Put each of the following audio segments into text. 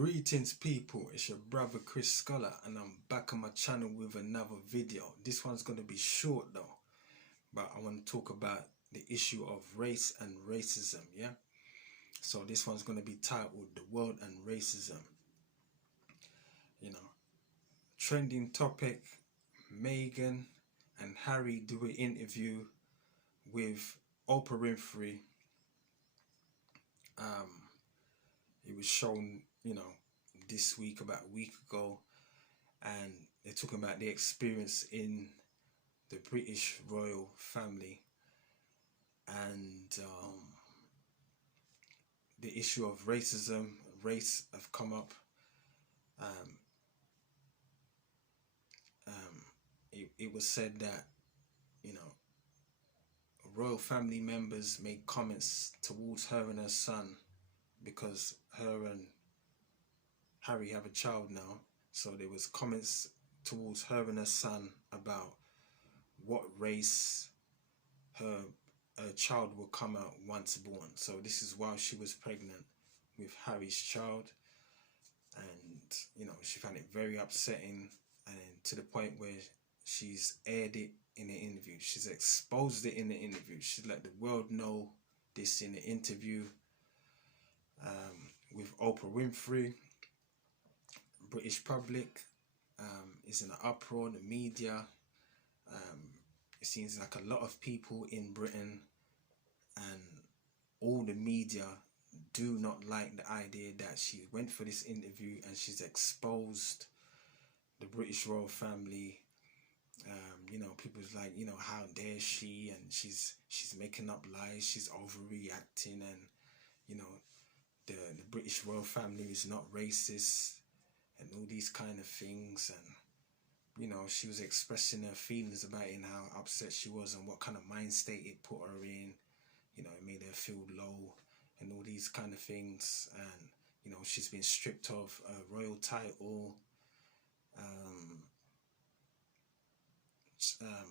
Greetings people, it's your brother Chris Scholar and I'm back on my channel with another video. This one's going to be short though, but I want to talk about the issue of race and racism, yeah? So this one's going to be titled The World and Racism. You know, trending topic, Meghan and Harry do an interview with Oprah Winfrey. It was shown, this week, about a week ago, and they're talking about the experience in the British royal family and the issue of racism, race have come up. It was said that, royal family members made comments towards her and her son because her and Harry have a child now. So there was comments towards her and her son about what race her child will come out once born. So this is while she was pregnant with Harry's child, and she found it very upsetting, and to the point where she's aired it in the interview. She's exposed it in the interview. She's let the world know this in the interview with Oprah Winfrey. British public is in an uproar. The media, it seems like a lot of people in Britain and all the media do not like the idea that she went for this interview and she's exposed the British royal family. People's like, how dare she, and she's making up lies, she's overreacting, and the British royal family is not racist and all these kind of things. And she was expressing her feelings about it and how upset she was and what kind of mind state it put her in. It made her feel low and all these kind of things. And she's been stripped of a royal title.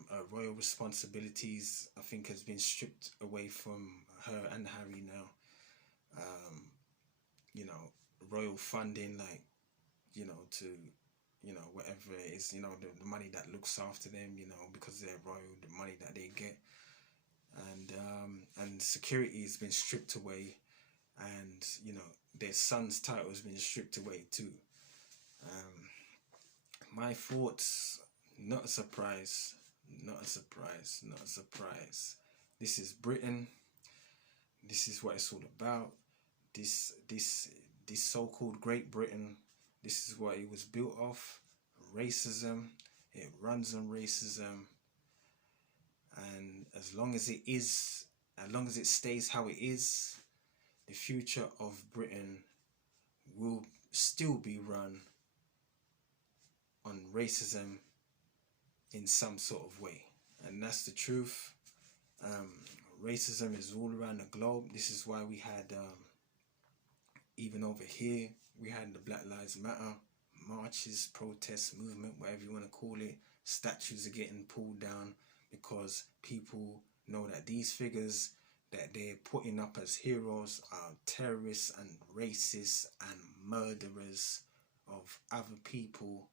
Her royal responsibilities, I think, has been stripped away from her and Harry now. Royal funding, like, to whatever it is, the money that looks after them, because they're royal, the money that they get, and security has been stripped away, and their son's title has been stripped away too. My thoughts, not a surprise, not a surprise, not a surprise. This is Britain. This is what it's all about. This so-called Great Britain, this is what it was built off. Racism. It runs on racism. And as long as it stays how it is, the future of Britain will still be run on racism in some sort of way. And that's the truth. Racism is all around the globe. This is why we had even over here, we had the Black Lives Matter marches, protests, movement, whatever you want to call it. Statues are getting pulled down because people know that these figures that they're putting up as heroes are terrorists and racists and murderers of other people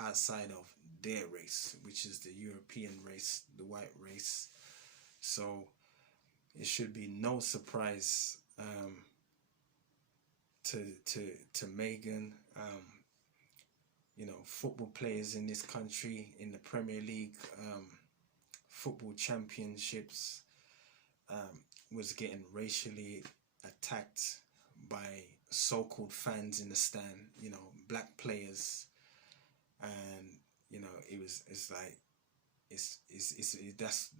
outside of their race, which is the European race, the white race. So it should be no surprise to Meghan. Football players in this country, in the Premier League football championships, was getting racially attacked by so-called fans in the stand, black players. And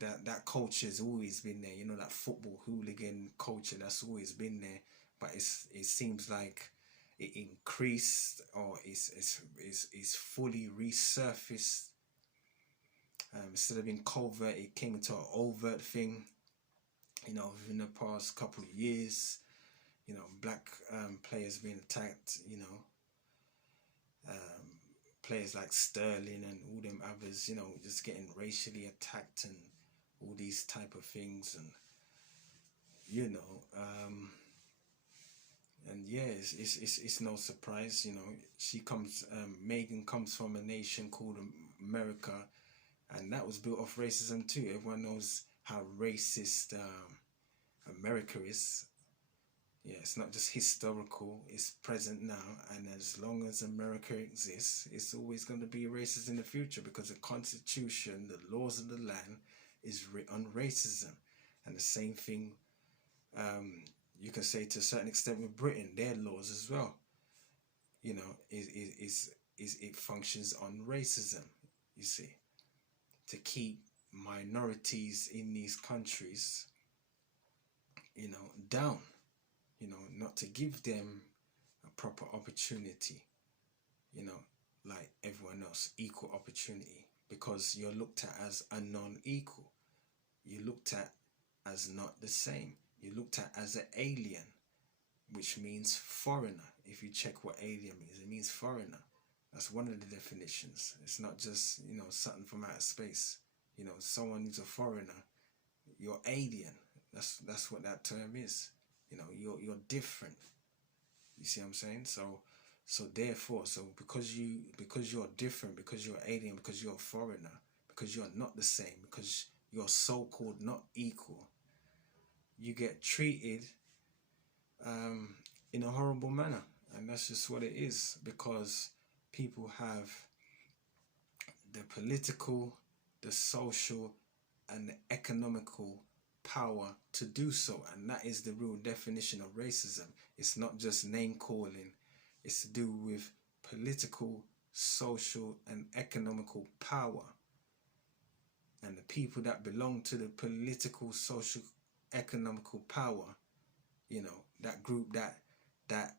that culture has always been there, that football hooligan culture, that's always been there. But it seems like it increased, or is fully resurfaced. Instead of being covert, it came into an overt thing. Within the past couple of years, black players being attacked. Players like Sterling and all them others, just getting racially attacked and all these type of things. And And yeah, it's no surprise, you know. She comes, Megan comes from a nation called America, and that was built off racism too. Everyone knows how racist America is. Yeah, it's not just historical, it's present now, and as long as America exists, it's always going to be racist in the future because the Constitution, the laws of the land, is on racism. And the same thing, um, you can say to a certain extent with Britain, their laws as well, you know, is it functions on racism, you see, to keep minorities in these countries, you know, down, you know, not to give them a proper opportunity, you know, like everyone else, equal opportunity, because you're looked at as a non-equal. You're looked at as not the same. You're looked at as an alien, which means foreigner. If you check what alien means, it means foreigner. That's one of the definitions. It's not just, you know, something from outer space. You know, someone who's a foreigner, you're alien. That's what that term is. You know, you're different. You see what I'm saying? So therefore, so because you're different, because you're alien, because you're a foreigner, because you're not the same, because you're so-called not equal, you get treated in a horrible manner. And that's just what it is, because people have the political, the social, and the economical power to do so. And that is the real definition of racism. It's not just name calling, it's to do with political, social, and economical power. And the people that belong to the political, social, economical power, you know, that group that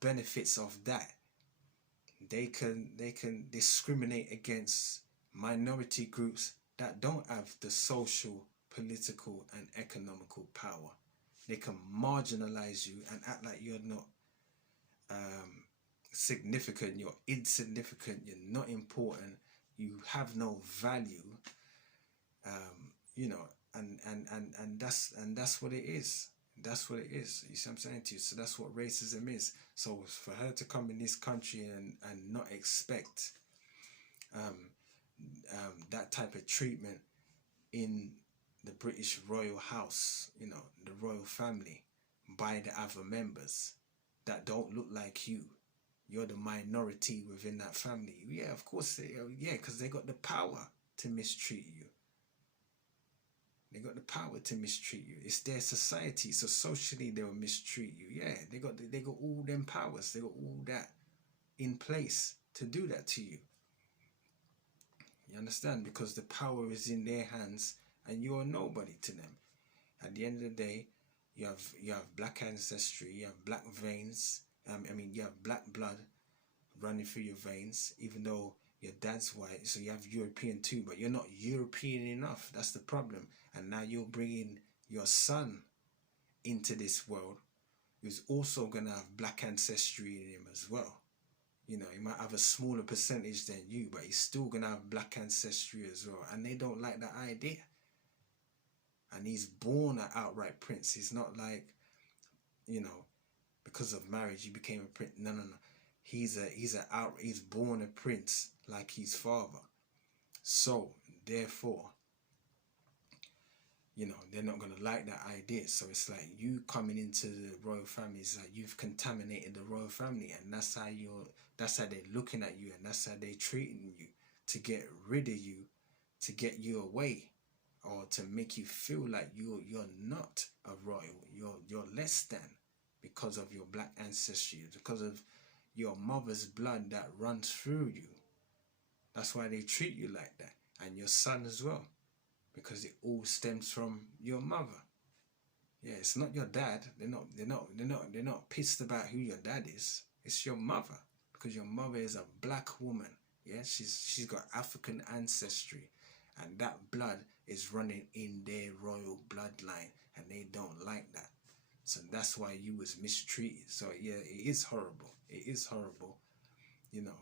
benefits of that, they can discriminate against minority groups that don't have the social, political, and economical power. They can marginalize you and act like you're not significant, you're insignificant, you're not important, you have no value, you know, and that's what it is. That's what it is. You see what I'm saying to you? So that's what racism is. So for her to come in this country and not expect that type of treatment in the British royal house, you know, the royal family, by the other members that don't look like you. You're the minority within that family. Yeah, of course. Yeah, because they got the power to mistreat you. They got the power to mistreat you. It's their society, so socially they will mistreat you. Yeah, they got all them powers. They got all that in place to do that to you. You understand? Because the power is in their hands, and you're nobody to them. At the end of the day, you have black ancestry, you have black veins. You have black blood running through your veins, even though your dad's white, so you have European too, but you're not European enough. That's the problem. And now you're bringing your son into this world who's also going to have black ancestry in him as well. You know, he might have a smaller percentage than you, but he's still going to have black ancestry as well. And they don't like that idea. And he's born an outright prince. He's not like, you know, because of marriage he became a prince. No. He's born a prince like his father. So therefore, you know, they're not gonna like that idea. So it's like you coming into the royal family is like you've contaminated the royal family, and that's how they're looking at you, and that's how they're treating you, to get rid of you, to get you away, or to make you feel like you're not a royal, you're less than, because of your black ancestry, because of your mother's blood that runs through you. That's why they treat you like that, and your son as well, because it all stems from your mother. Yeah, it's not your dad. They're not pissed about who your dad is. It's your mother, because your mother is a black woman. Yeah, she's got African ancestry, and that blood is running in their royal bloodline, and they don't like that. So that's why you was mistreated. So yeah, it is horrible. It is horrible. You know,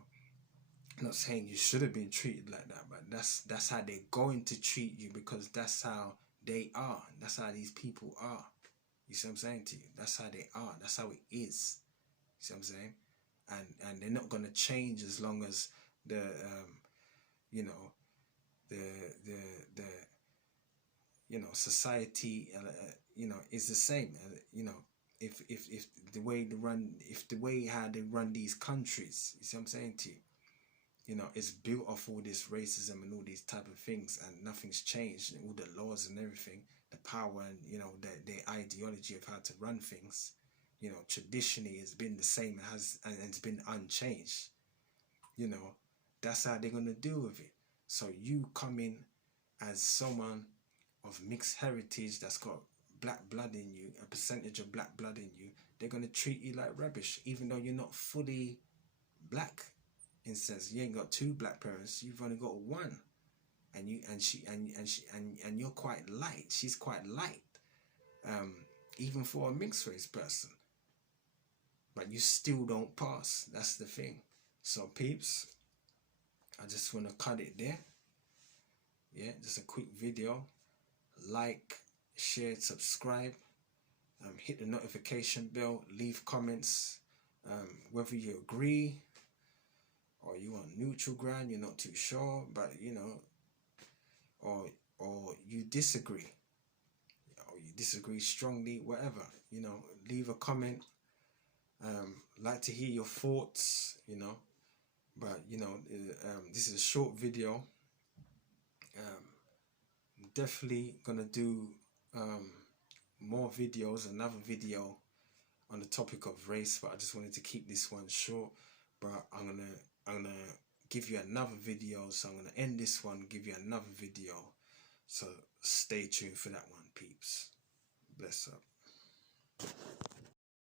I'm not saying you should have been treated like that, but that's how they're going to treat you, because that's how they are. That's how these people are. You see what I'm saying to you? That's how they are. That's how it is. You see what I'm saying? And they're not gonna change as long as the you know the the the society is the same. If the way they run, if the way how they run these countries, you see what I'm saying to you? It's built off all this racism and all these type of things, and nothing's changed. All the laws and everything, the power and the ideology of how to run things, traditionally has been the same and it's been unchanged. That's how they're gonna deal with it. So you come in as someone of mixed heritage that's got black blood in you, a percentage of black blood in you, they're gonna treat you like rubbish, even though you're not fully black. In sense, you ain't got two black parents, you've only got one, and you're quite light. She's quite light, even for a mixed race person. But you still don't pass. That's the thing. So peeps, I just want to cut it there. Yeah, just a quick video. Like, share, subscribe. Hit the notification bell. Leave comments. Whether you agree or you on neutral ground, you're not too sure, but or you disagree, or you disagree strongly, whatever, leave a comment. Like to hear your thoughts, but this is a short video. Definitely gonna do more videos, another video on the topic of race, but I just wanted to keep this one short. But I'm gonna give you another video, so I'm gonna end this one, give you another video, so stay tuned for that one, peeps. Bless up.